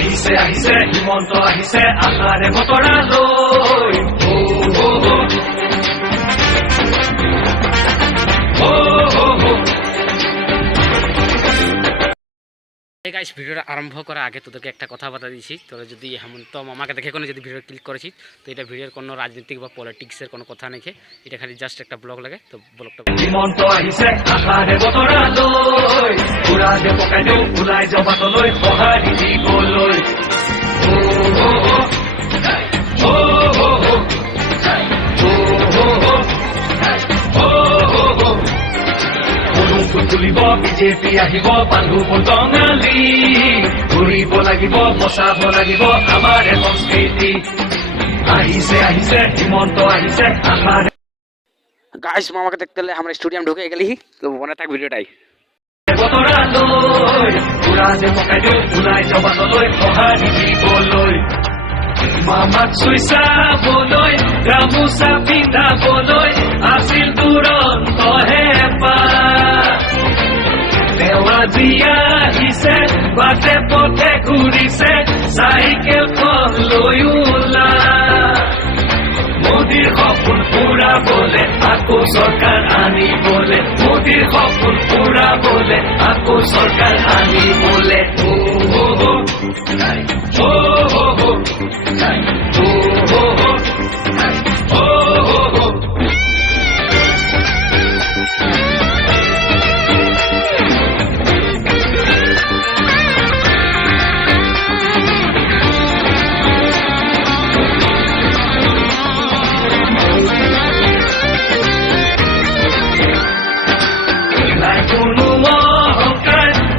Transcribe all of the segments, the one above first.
আহিছে আহিছে হিমন্ত আহিছে আশাৰে বতৰা লৈ গাইস ভিডিওটা আরম্ভ করার আগে তোদেরকে একটা কথা বলে দিয়েছি, তোরা যদি হেমন্ত মামাকে দেখে কোনো যদি ভিডিও ক্লিক করেছিস তো এটা ভিডিওর কোনো রাজনৈতিক বা পলিটিক্সের কোনো কথা নেই, এটা খালি জাস্ট একটা ব্লগ লাগে। তো ব্লগটা হিমন্ত আহিছে আশাৰে বতৰা লৈ পুৰা যে পকাই দিওঁ ওলাই যাওঁ বাটলৈ সঁহাৰি দিবলৈ তুলিব বিজেপি আহিব বান্ধু বটঙালী ঘূৰিব লাগিব বচাব লাগিব আমাৰ সংস্কৃতি আহিছে আহিছে হিমন্ত আহিছে আশাৰে। গাইস মামাকে দেখতে হলে আমৰা স্টুডিয়াম ঢুকে গেলি, তো মনে থাক ভিডিওটাই। বতৰা লৈ পুৰা যে পকাই দিওঁ ওলাই যাওঁ বাটলৈ সঁহাৰি দিবলৈ মামাক চুই চাবলৈ গামোচা পিন্ধাবলৈ আছিল দুৰন্ত হেঁপাহ আজি আহিছে বাটে পথে ঘূৰিছে চাইকেলখন লৈ ওলা মোদীৰ সপোন পুৰাবলে আকৌ চৰকাৰ আনিবলে মোদীৰ সপোন পুৰাবলে আকৌ চৰকাৰ আনিবলে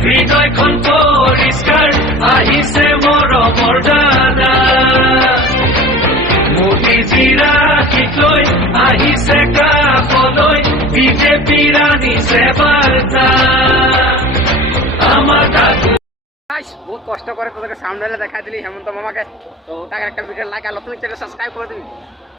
হৃদয়খন পৰিষ্কাৰ আহিছে মৰমৰ দাদা মোদীজীৰ আশীষ লৈ আহিছে কাষলৈ বিজেপিৰ আনিছে বাৰ্তা আমাৰ বহুত কষ্ট করে তোদেরকে সামনে দেখাই দিলি হেমন্ত মামাকে, তো তাকে একটা ভিডিও লাইক আর নতুন চ্যানেল সাবস্ক্রাইব করে দিবি।